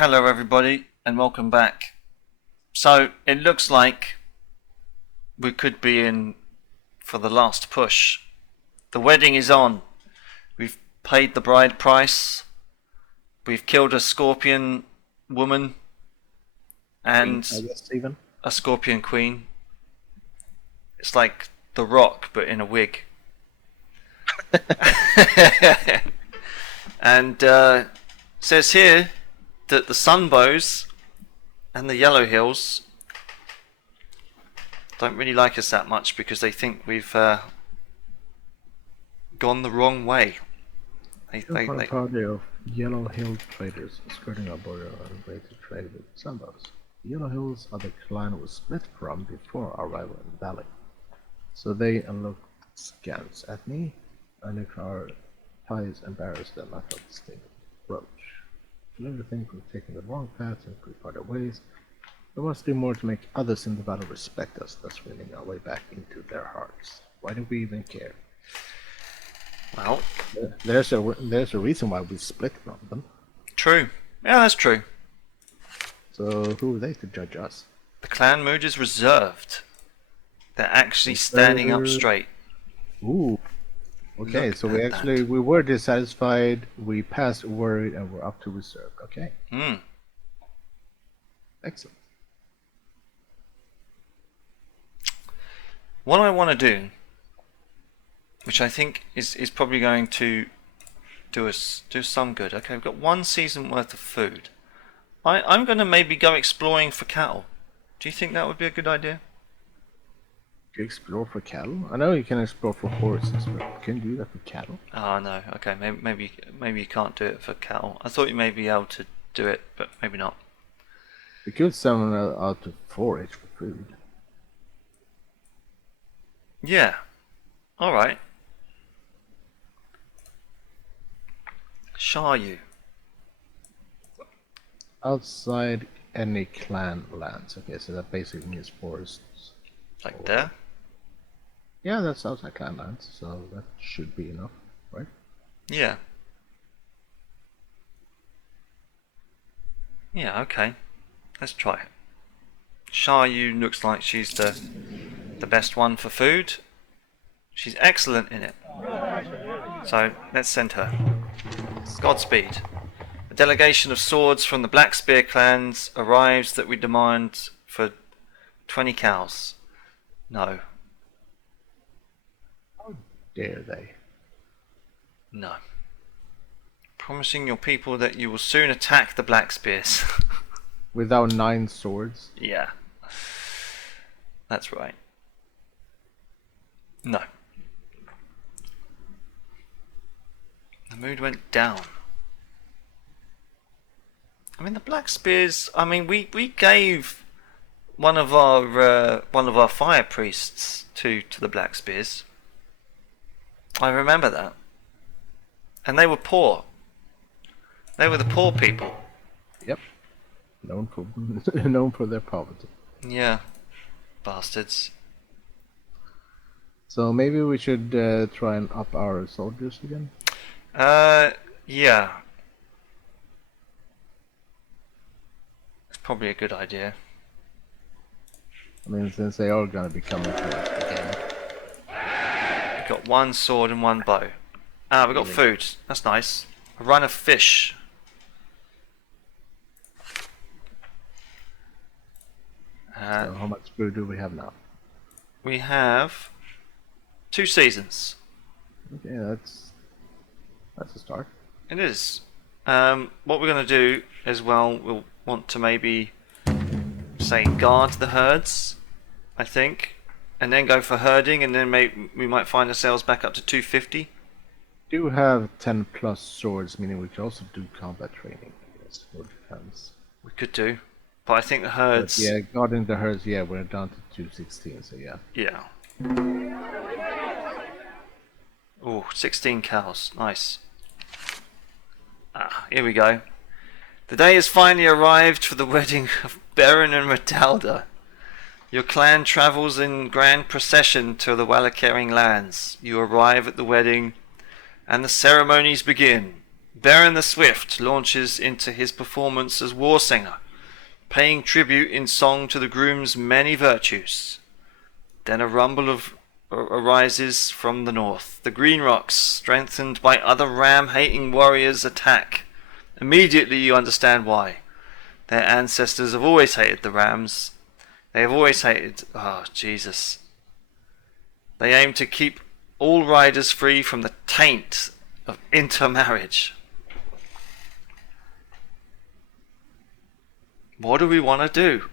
Hello everybody and welcome back. So it looks like we could be in for the last push. The wedding is on. We've paid the bride price. We've killed a scorpion woman and I guess even. a scorpion queen. It's like The Rock but in a wig. And says here that the Sunbows and the Yellow Hills don't really like us that much because they think we've gone the wrong way. A party of Yellow Hill traders skirting our border on the way to trade with Sunbows. The Yellow Hills are the clan was split from before our arrival in the valley. So they looked askance at me, and if our ties embarrassed them, I felt distinct approach. I never think we're taking the wrong path and we part our ways. We must do more to make others in the valley respect us, thus winning our way back into their hearts. Why do we even care? Well, there's a reason why we split from them. True. Yeah, that's true. So who are they to judge us? The clan mood is reserved. They're actually standing up straight. Ooh. Okay, Look so we were dissatisfied, we passed worried, and we're up to reserved. Okay. Excellent. What I want to do, which I think is probably going to do some good. Okay, we've got 1 season worth of food. I'm going to maybe go exploring for cattle. Do you think that would be a good idea? You explore for cattle? I know you can explore for horses, but can you do that for cattle? Oh no. Okay, maybe you can't do it for cattle. I thought you may be able to do it, but maybe not. We could summon out to forage for food. Yeah. All right. Shayu. Outside any clan lands. Okay, so that basically means forests. Like there? Yeah, that's outside clan lands, so that should be enough, right? Yeah. Yeah, okay. Let's try it. Shayu looks like she's the best one for food. She's excellent in it. So let's send her. Godspeed. A delegation of swords from the Black Spear clans arrives that we demand for 20 cows. No. How dare they? No. Promising your people that you will soon attack the Black Spears. With our 9 swords? Yeah. That's right. No. The mood went down. I mean, the Black Spears. I mean, we gave one of our fire priests to the Black Spears. I remember that. And they were poor. They were the poor people. Yep. Known for their poverty. Yeah. Bastards. So maybe we should try and up our soldiers again? Yeah. It's probably a good idea. I mean, since they are gonna be coming to us again. We've got 1 sword and 1 bow. Ah, we've got food. That's nice. A run of fish. So how much food do we have now? We have 2 seasons. Okay, that's a start. It is. What we're going to do as well, we'll want to maybe say guard the herds, I think, and then go for herding, and then we might find ourselves back up to 250. Do have 10 plus swords, meaning we can also do combat training, I guess, or defense. We could do, but I think the herds. But yeah, guarding the herds. Yeah, we're down to 216. So yeah. Yeah. Oh, 16 cows. Nice. Ah, here we go. The day has finally arrived for the wedding of Baron and Matilda. Your clan travels in grand procession to the Wallacering lands. You arrive at the wedding, and the ceremonies begin. Beren the Swift launches into his performance as war singer, paying tribute in song to the groom's many virtues. Then a rumble arises from the north. The Green Rocks, strengthened by other ram-hating warriors, attack. Immediately you understand why. Their ancestors have always hated the Rams. They have always hated... Oh, Jesus. They aim to keep all riders free from the taint of intermarriage. What do we want to do?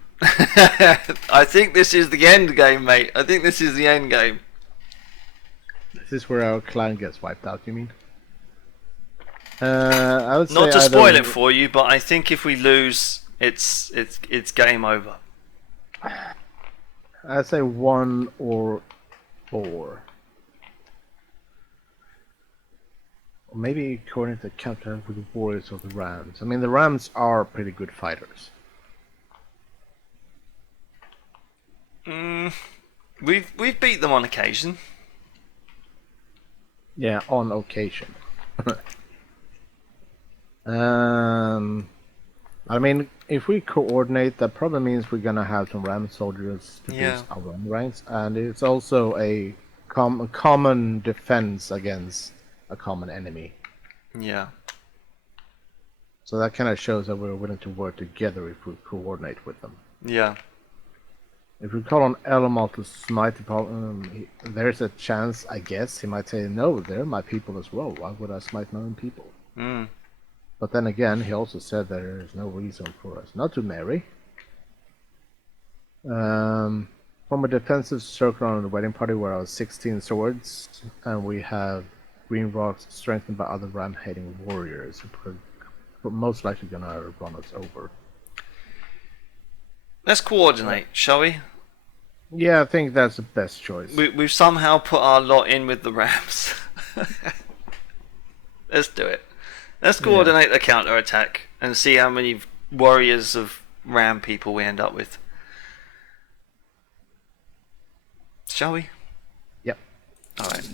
I think this is the end game, mate. I think this is the end game. This is where our clan gets wiped out, you mean? I would say not to spoil it for you, but I think if we lose, it's game over. I'd say 1 or 4. Or maybe coordinate the counter with the warriors of the Rams. I mean, the Rams are pretty good fighters. We've beat them on occasion. Yeah, on occasion. I mean, if we coordinate, that probably means we're gonna have some Ram soldiers to boost our Ram ranks, and it's also a common defense against a common enemy. Yeah. So that kind of shows that we're willing to work together if we coordinate with them. Yeah. If we call on Elmal to smite there's a chance, I guess, he might say, no, they're my people as well. Why would I smite my own people? But then again, he also said there is no reason for us not to marry. From a defensive circle on the wedding party where I was 16 swords, and we have green rocks strengthened by other ram-hating warriors, who are most likely gonna run us over. Let's coordinate, shall we? Yeah, I think that's the best choice. We've somehow put our lot in with the Rams. Let's do it. Let's coordinate the counter-attack and see how many warriors of Ram people we end up with. Shall we? Yep. Alright.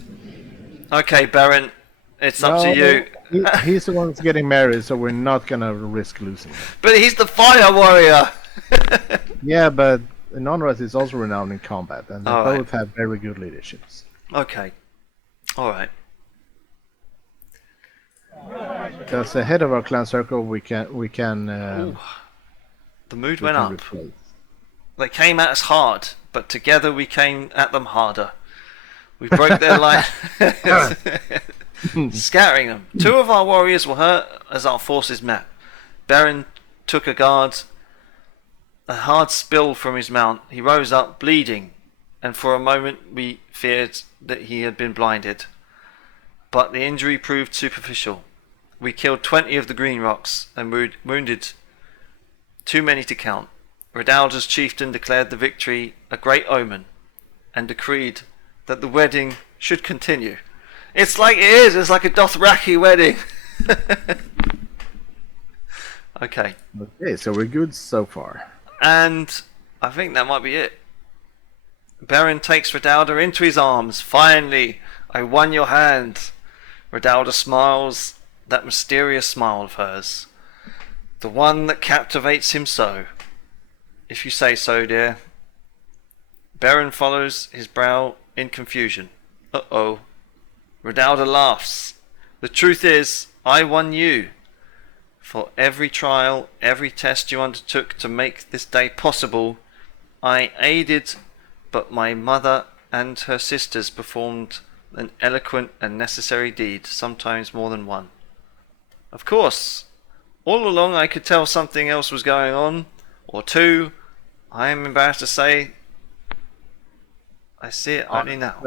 Okay, Beren, it's up to you. He's the one that's getting married, so we're not gonna risk losing him. But he's the fire warrior! Yeah, but Nonras is also renowned in combat, and they both have very good leaderships. Okay. Alright. Because the head of our clan circle, we can. The mood went up. They came at us hard, but together we came at them harder. We broke their line, scattering them. 2 of our warriors were hurt as our forces met. Beren took a guard. A hard spill from his mount. He rose up, bleeding, and for a moment we feared that he had been blinded. But the injury proved superficial. We killed 20 of the Green Rocks and wounded too many to count. Redalda's chieftain declared the victory a great omen and decreed that the wedding should continue. It's like it is. It's like a Dothraki wedding. Okay. Okay, so we're good so far. And I think that might be it. Beren takes Redalda into his arms. Finally, I won your hand. Redalda smiles, that mysterious smile of hers. The one that captivates him so. If you say so, dear. Beren follows his brow in confusion. Uh-oh. Redalda laughs. The truth is, I won you. For every trial, every test you undertook to make this day possible, I aided, but my mother and her sisters performed an eloquent and necessary deed, sometimes more than one. Of course, all along I could tell something else was going on, or 2. I am embarrassed to say, I see it only now.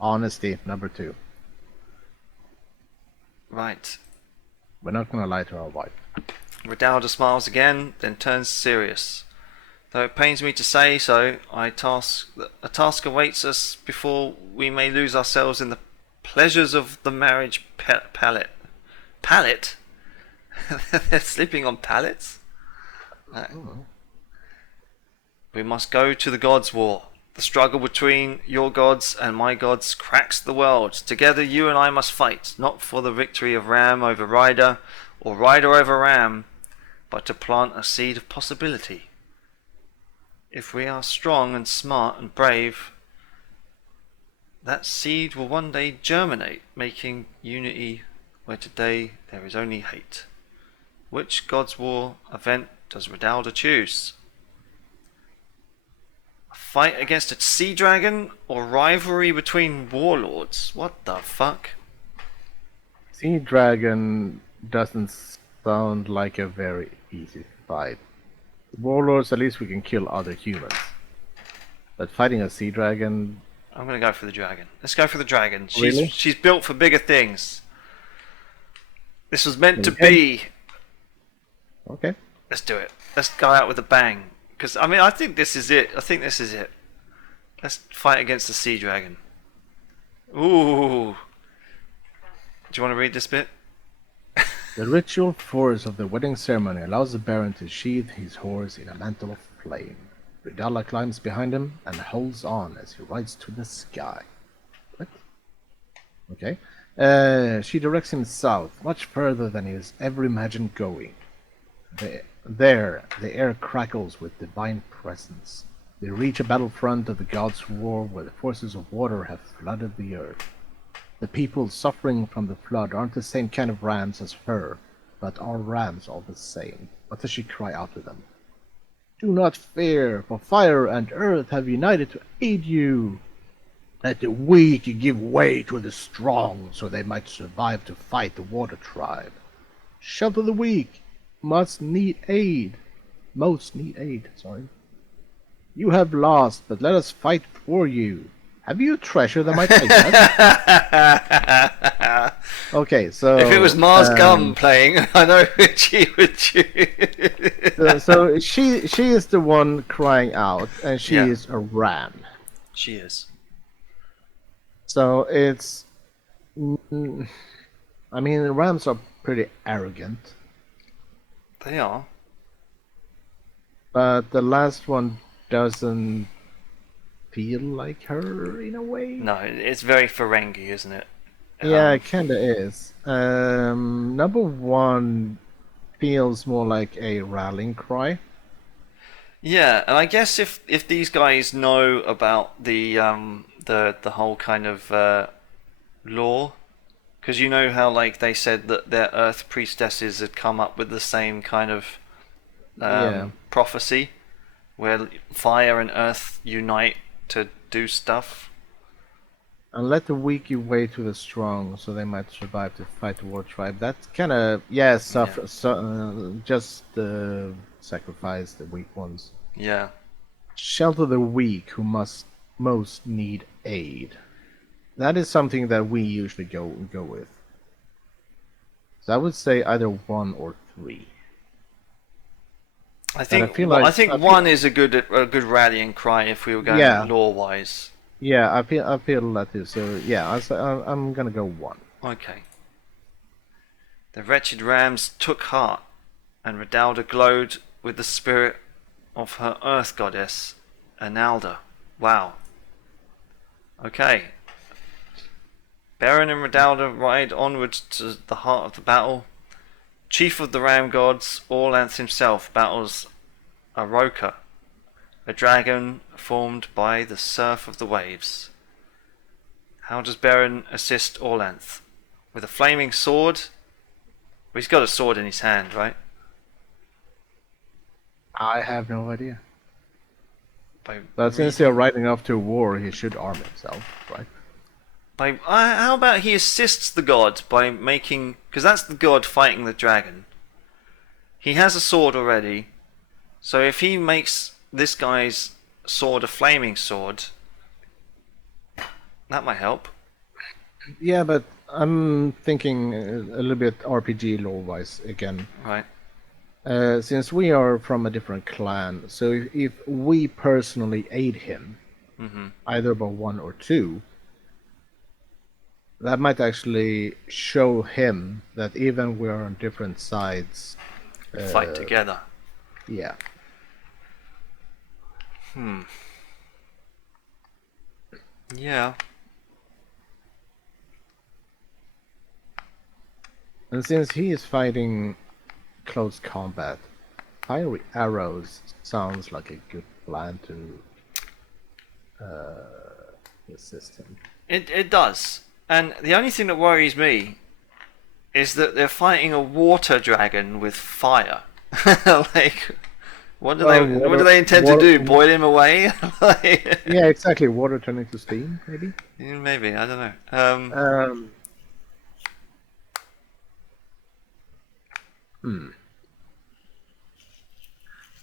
Honesty, number 2. Right. We're not gonna lie to our wife. Redalda smiles again, then turns serious. Though it pains me to say so, a task awaits us before we may lose ourselves in the pleasures of the marriage pallet. Pallet? They're sleeping on pallets? No. We must go to the gods' war. The struggle between your gods and my gods cracks the world. Together you and I must fight, not for the victory of Ram over Rider, or Rider over Ram, but to plant a seed of possibility. If we are strong and smart and brave, that seed will one day germinate, making unity where today there is only hate. Which God's War event does Redalda choose? Fight against a sea dragon or rivalry between warlords? What the fuck? Sea Dragon doesn't sound like a very easy fight. Warlords, at least we can kill other humans. But fighting a Sea Dragon... I'm gonna go for the dragon. Let's go for the dragon. Really? She's built for bigger things. This was meant to be. Okay. Let's do it. Let's go out with a bang. Because, I mean, I think this is it. Let's fight against the sea dragon. Ooh. Do you want to read this bit? The ritual force of the wedding ceremony allows the Baron to sheathe his horse in a mantle of flame. Ridala climbs behind him and holds on as he rides to the sky. What? Okay. She directs him south, much further than he has ever imagined going. There, the air crackles with divine presence. They reach a battlefront of the gods' war where the forces of water have flooded the earth. The people suffering from the flood aren't the same kind of rams as her, but are rams all the same. What does she cry out to them? Do not fear, for fire and earth have united to aid you. Let the weak give way to the strong, so they might survive to fight the water tribe. Shelter the weak, most need aid. You have lost, but let us fight for you. Have you a treasure that might take us? Okay, so... If it was Mars Gum playing, I know which she would choose. So she is the one crying out, and she is a ram. She is. So it's... I mean, rams are pretty arrogant. They are. But the last one doesn't feel like her in a way. No, it's very Ferengi, isn't it? Yeah, it kinda is. Number one feels more like a rallying cry. Yeah, and I guess if these guys know about the whole kind of lore, because you know how like they said that their Earth priestesses had come up with the same kind of prophecy, where fire and Earth unite to do stuff. And let the weak give way to the strong, so they might survive to fight the war tribe. That's kind of just sacrifice the weak ones. Yeah. Shelter the weak who must most need aid. That is something that we usually go with. So I would say either 1 or 3. I think one is a good rallying cry if we were going lore wise. Yeah, I feel that too. So yeah, I'm gonna go 1. Okay. The wretched rams took heart, and Redalda glowed with the spirit of her Earth goddess, Analda. Wow. Okay. Baron and Redalda ride onwards to the heart of the battle. Chief of the Ram gods, Orlanth himself battles Aroka, a dragon formed by the surf of the waves. How does Baron assist Orlanth? With a flaming sword? Well, he's got a sword in his hand, right? I have no idea. But since they're riding off to war, he should arm himself, right? How about he assists the god by making... Because that's the god fighting the dragon. He has a sword already. So if he makes this guy's sword a flaming sword, that might help. Yeah, but I'm thinking a little bit RPG lore-wise again. Right. Since we are from a different clan, so if we personally aid him, either by 1 or 2, that might actually show him that even we're on different sides, fight together. Yeah. Yeah. And since he is fighting close combat, fiery arrows sounds like a good plan to assist him. It does. And the only thing that worries me is that they're fighting a water dragon with fire. Like, what do they intend to do? Boil him away? Like, Yeah, exactly. Water turning to steam, maybe. yeah, maybe, I don't know.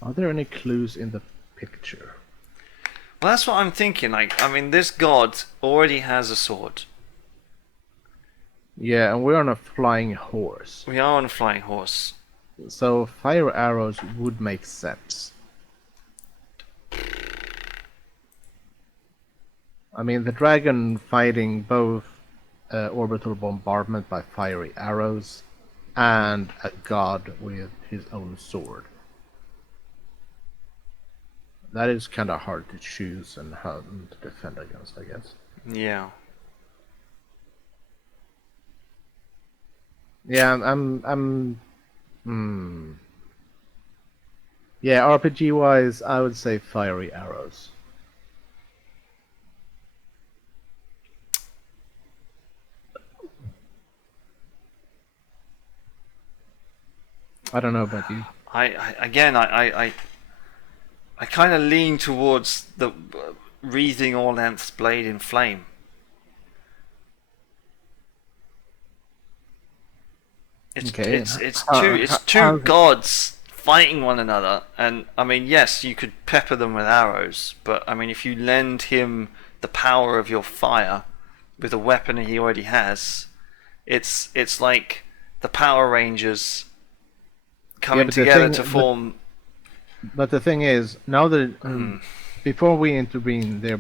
Are there any clues in the picture? Well, that's what I'm thinking. Like, I mean, this god already has a sword. Yeah, and we're on a flying horse. We are on a flying horse. So fire arrows would make sense. I mean, the dragon fighting both orbital bombardment by fiery arrows and a god with his own sword. That is kind of hard to choose and how to defend against, I guess. Yeah. Yeah, yeah, RPG wise, I would say fiery arrows. I don't know about you. I kind of lean towards the wreathing Orlanth's blade in flame. It's two gods fighting one another, and I mean, yes, you could pepper them with arrows, but I mean, if you lend him the power of your fire with a weapon he already has, it's like the Power Rangers coming together to form. But the thing is, now that before we intervene, they're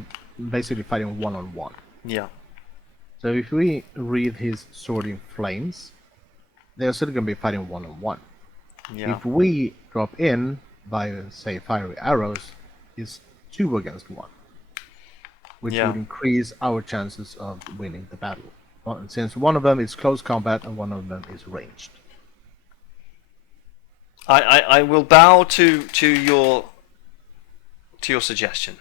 basically fighting one-on-one. Yeah. So if we wreathe his sword in flames, they're still going to be fighting one-on-one. Yeah. If we drop in by, say, fiery arrows, it's 2 against 1, which would increase our chances of winning the battle. Since one of them is close combat and one of them is ranged. I will bow to your suggestion.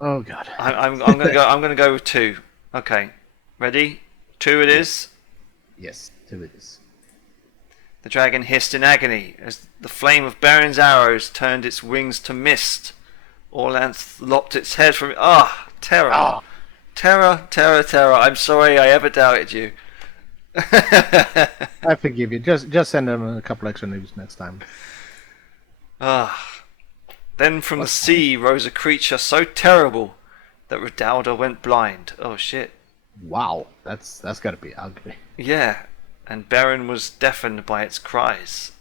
Oh god. I'm gonna go with 2. Okay, ready? 2 it is. Yes, 2 it is. The dragon hissed in agony as the flame of Baron's arrows turned its wings to mist. Orlanth lopped its head from Terra. Terra. I'm sorry I ever doubted you. I forgive you. Just send them a couple extra news next time. Then from the sea rose a creature so terrible that Redauda went blind. Oh shit. Wow, that's gotta be ugly. Yeah, and Baron was deafened by its cries.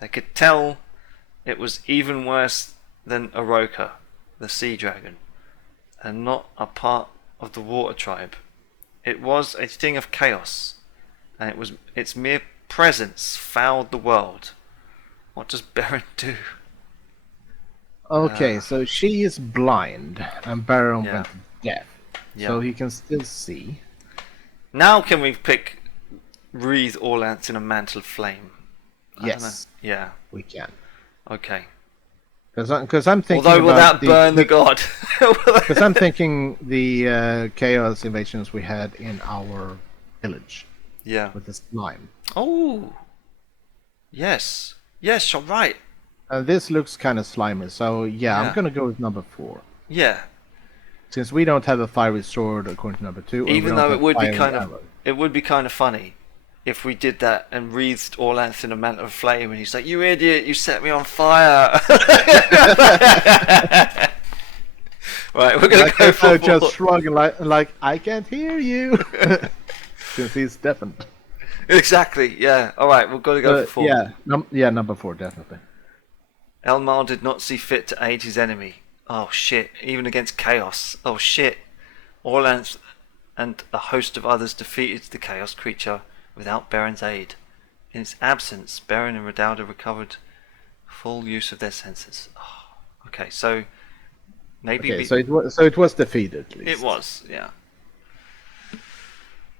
They could tell it was even worse than Oroka, the sea dragon, and not a part of the water tribe. It was a thing of chaos, and its mere presence fouled the world. What does Baron do? Okay, so she is blind, and Baron went deaf, so he can still see. Now can we wreathe Orlanth in a mantle of flame? Yes. Yeah. We can. Okay. Because I'm thinking. Although will that burn the god? Because I'm thinking the chaos invasions we had in our village. Yeah. With the slime. Oh. Yes. Yes, you're right. This looks kind of slimy, so yeah, I'm gonna go with number 4. Yeah. Since we don't have a fiery sword according to number 2, even though it would be kind of funny if we did that and wreathed Orlanth in a mantle of flame, and he's like, "You idiot! You set me on fire!" Right, we're gonna go for just shrugging like I can't hear you, since he's deafened. Exactly. Yeah. All right, we've got to go for 4. Yeah, number 4 definitely. Elmar did not see fit to aid his enemy. Oh shit, even against chaos. Oh shit. Orlanth and a host of others defeated the chaos creature without Baron's aid. In its absence, Baron and Redauda recovered full use of their senses. Oh, okay, so Maybe Okay, so it was defeated at least. it was, yeah.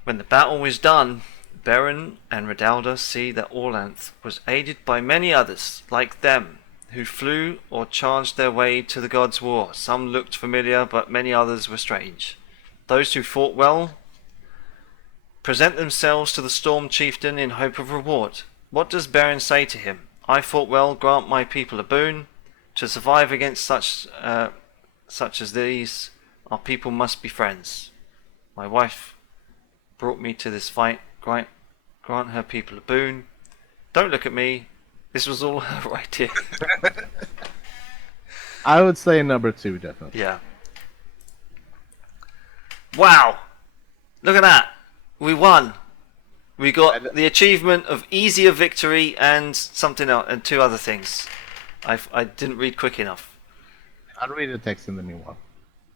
When the battle was done, Beren and Redalda see that Orlanth was aided by many others, like them, who flew or charged their way to the gods' war. Some looked familiar, but many others were strange. Those who fought well present themselves to the Storm Chieftain in hope of reward. What does Beren say to him? I fought well, grant my people a boon. To survive against such as these, our people must be friends. My wife brought me to this fight. Grant her people a boon. Don't look at me. This was all her idea. I would say number 2, definitely. Yeah. Wow. Look at that. We won. We got the achievement of easier victory and something else, and 2 other things. I didn't read quick enough. I'll read the text in the meanwhile.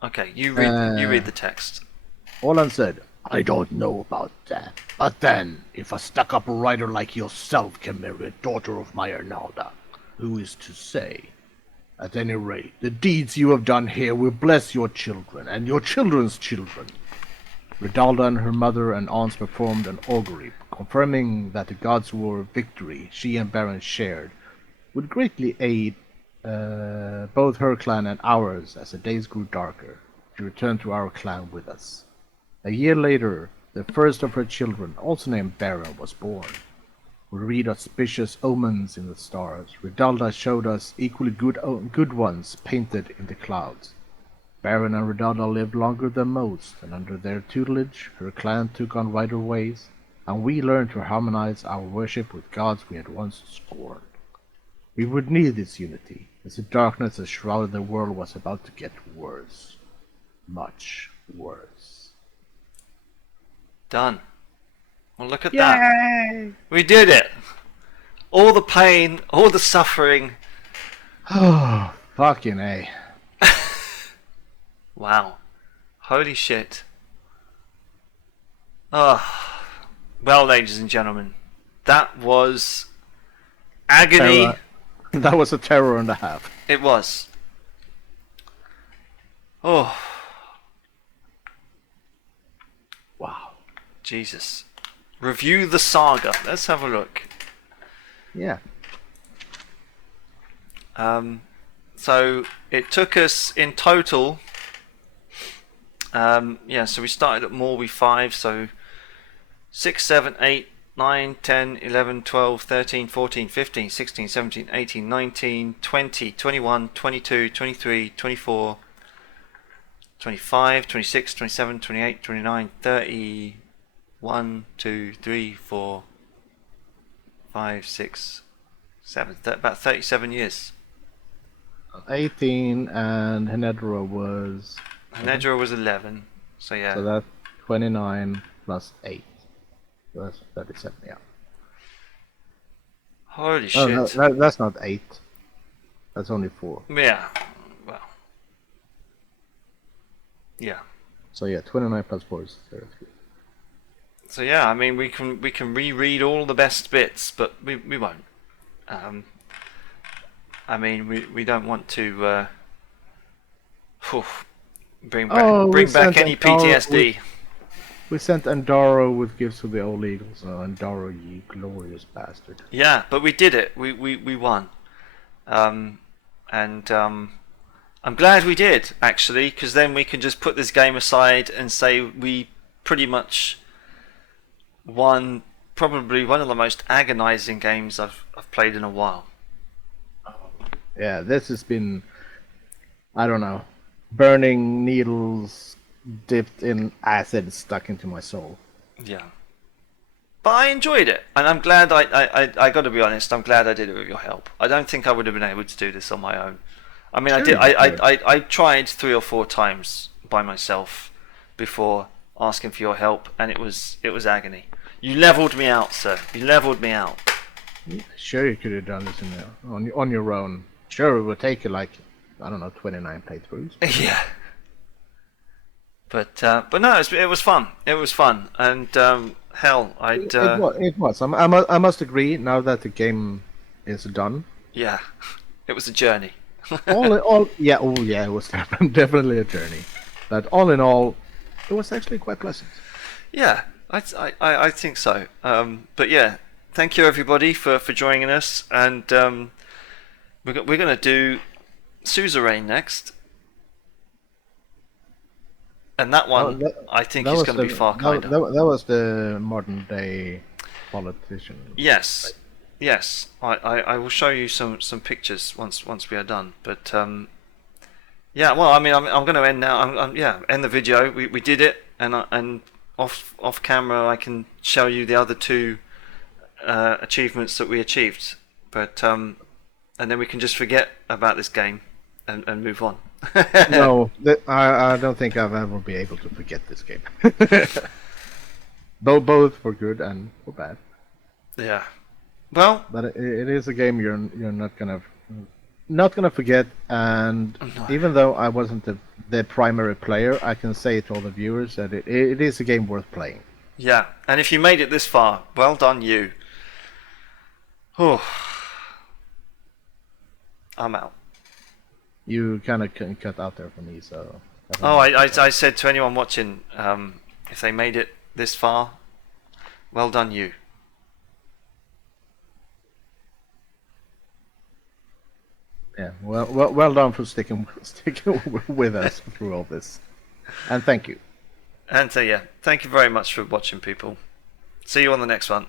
Okay, you read the text. Orlan said, I don't know about that. But then, if a stuck-up writer like yourself can marry a daughter of my Ernalda, who is to say? At any rate, the deeds you have done here will bless your children and your children's children. Redalda and her mother and aunts performed an augury, confirming that the gods' war victory she and Beren shared would greatly aid both her clan and ours as the days grew darker. She returned to our clan with us. A year later, the first of her children, also named Beren, was born. We read auspicious omens in the stars. Redalda showed us equally good ones painted in the clouds. Beren and Redalda lived longer than most, and under their tutelage, her clan took on wider ways, and we learned to harmonize our worship with gods we had once scorned. We would need this unity, as the darkness that shrouded the world was about to get worse. Much worse. Done. Well, look at that. We did it. All the pain, all the suffering. Oh, fucking A. Wow. Holy shit. Oh. Well, ladies and gentlemen, that was agony. Terra. That was a terror and a half. It was. Oh. Wow. Jesus. Review the saga. Let's have a look. Yeah. So it took us in total. So we started at Morby 5. So 6, 7, 8, 9, 10, 11, 12, 13, 14, 15, 16, 17, 18, 19, 20, 21, 22, 23, 24, 25, 26, 27, 28, 29, 30. 1, 2, 3, 4, 5, 6, 7. About 37 years. 18 and Henedra was... Henedra was 11. So yeah. So that's 29 plus 8. So that's 37, yeah. Holy shit. No, that's not 8. That's only 4. Yeah. Well. Yeah. So yeah, 29 plus 4 is 33. So yeah, I mean we can reread all the best bits, but we won't. I mean we don't want to bring back any PTSD. We sent Andaro with gifts to the old eagles. Oh, Andaro, you glorious bastard. Yeah, but we did it. We won. I'm glad we did, actually, because then we can just put this game aside and say we pretty much won probably one of the most agonizing games I've played in a while. Yeah, this has been, I don't know, burning needles dipped in acid stuck into my soul. Yeah. But I enjoyed it, and I'm glad I got to be honest, I'm glad I did it with your help. I don't think I would have been able to do this on my own. I mean, Sure, I tried 3 or 4 times by myself before asking for your help, and it was agony. You leveled me out, sir. You leveled me out. Sure, you could have done this on your own. Sure, it would take you like, I don't know, 29 playthroughs. Yeah. But no, it was fun. It was fun, and hell, It was. I must agree. Now that the game is done. Yeah, it was a journey. yeah, oh yeah, it was definitely a journey, but all in all, it was actually quite pleasant. Yeah, I think so. But yeah, thank you everybody for joining us, and we're gonna do Suzerain next, and that Oh, one I think that is was gonna be far kinder. that was the modern day politician. Yes, yes. I will show you some pictures once we are done. But yeah, well, I mean, I'm going to end now. Yeah, end the video. We did it, and off camera I can show you the other two achievements that we achieved. But and then we can just forget about this game and move on. No, I don't think I'll ever be able to forget this game. Both for good and for bad. Yeah. Well, But it is a game you're not gonna forget. And no. even though I wasn't the primary player, I can say to all the viewers that it is a game worth playing. Yeah, and if you made it this far, well done you. Oh, I'm out. You kind of can cut out there for me, so. Oh, I said to anyone watching, if they made it this far, well done you. Yeah, well done for sticking with us through all this, and thank you. And so yeah, thank you very much for watching, people. See you on the next one.